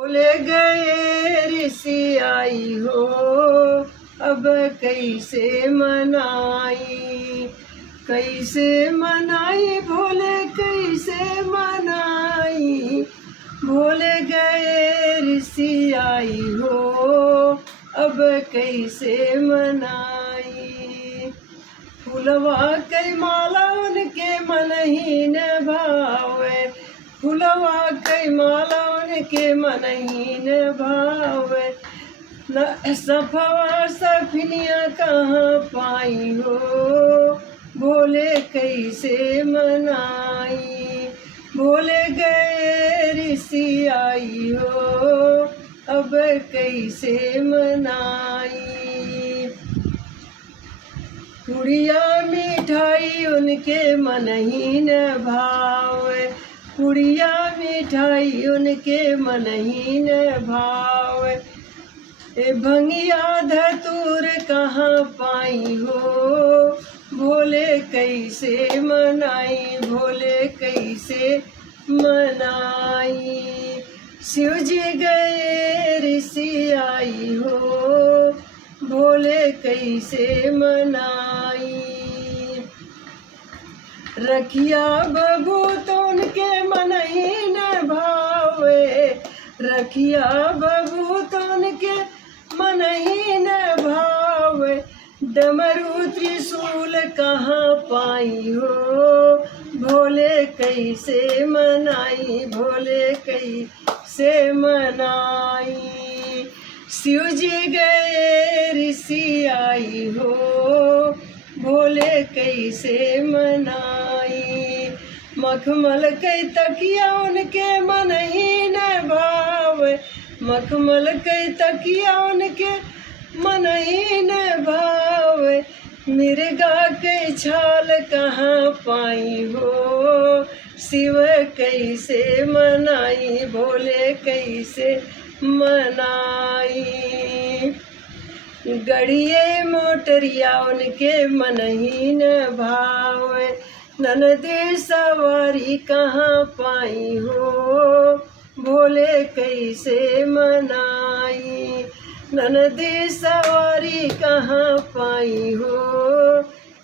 बोले गए ऋषि आई हो, अब कैसे मनाई, कैसे मनाई भोले कैसे मनाई। भोले गए ऋषि आई हो, अब कैसे मनाई। फुलवा कई माला उनके मन ही न भावे, फुलवा कई माला उनके मन ही न भावे। न सफवा सफनिया कहाँ पाई हो, भोले कैसे मनाई। भोले गए ऋषि आई हो, अब कैसे मनाई। पुड़िया मिठाई उनके मन ही न भावे, पुड़िया मिठाई उनके मन ही न भावे। ए भंगिया धतूर कहाँ पाई हो, भोले कैसे मनाई, भोले कैसे मनाई। शिव जी गए ऋषि आई हो, भोले कैसे मनाई। रखिया बबूत उनके मन ही न भावे, रखिया बबूत उनके मन ही न भावे। डमरू त्रिशूल कहाँ पाई हो, भोले कैसे मनाई, भोले कैसे मनाई। शिव जी गए ऋषि आई हो, भोले कैसे मनाई। मखमल कई तकिया उनके मन ही न भावे, मखमल कई तकिया उनके मन ही न भावे। मिर्गा के छाल कहाँ पाई हो, शिव कैसे मनाई, भोले कैसे मनाई। गड़िए मोटरिया उनके मन ही न भावे, ननदे सवारी कहाँ पाई हो, भोले कैसे मनाई। ननदे सवारी कहाँ पाई हो,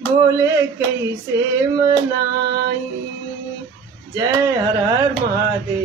भोले कैसे मनाई। जय हर हर महादेव।